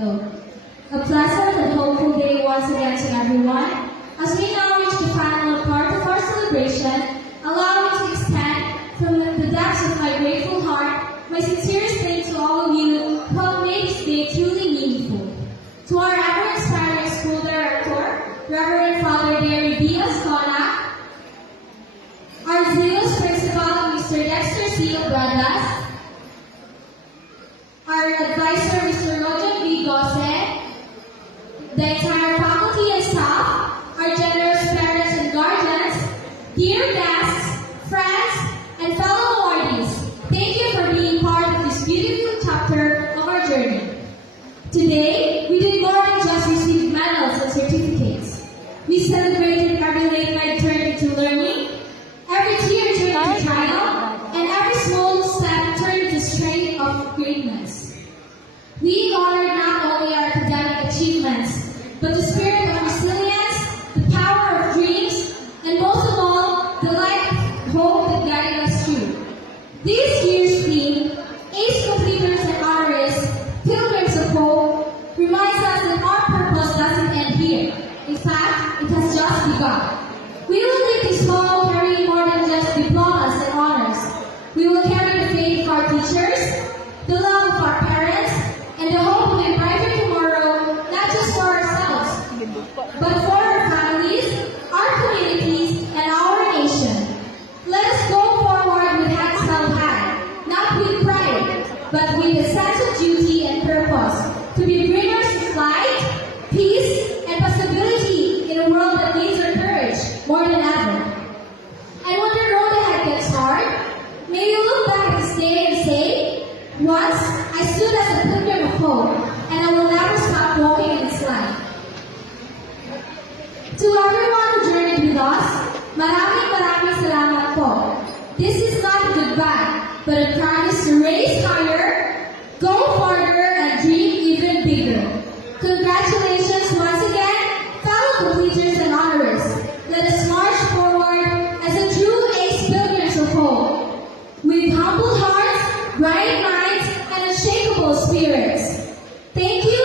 No. A pleasant and hopeful day once again to everyone. As we now reach the final part of our celebration, allow me to extend from the depths of my grateful heart my sincerest thanks to all of you who have made this day truly meaningful. To our ever-inspiring school director, Reverend Father Gary Diaz-Cona, our zealous principal, Mr. Dexter C. Obradas, our advisor, Mr. Roger V. Gosse, the entire faculty and staff, our generous parents and guardians, dear guests, friends, and fellow awardees, thank you for being part of this beautiful chapter of our journey. Today, we did more than just receive medals and certificates. We celebrated every late night turned into learning, every tear turned into triumph, and every small step turned into strength of greatness. We honored not only our academic achievements, but the spirit of resilience, the power of dreams, and most of all, the light of hope that guided us through. This year's theme, Ace Completers and Honorists, Pilgrims of Hope, reminds us that our purpose doesn't end here. In fact, it has just begun. We will leave this hall carrying more than just diplomas and honors. We will carry the faith of our teachers, the love of our parents, and the hope of a brighter tomorrow, not just for ourselves, but for our families, our communities, and our nation. Let us go forward with heads held high, not with pride, but with a sense of duty and purpose, to be bringers of light, peace, and possibility in a world that needs our courage more than ever. And when the road ahead gets hard, may you look back at this day and say, once I stood as a pilgrim of hope, and I will never stop walking in this light. To everyone who journeyed with us, maraming salamat po. This is not a goodbye, but a promise to race higher, go farther, and dream even bigger. Congratulations once again, fellow completers and honors. Let us march forward as a true ace pilgrims of hope, with humble hearts, bright minds, and unshakable spirits. Thank you.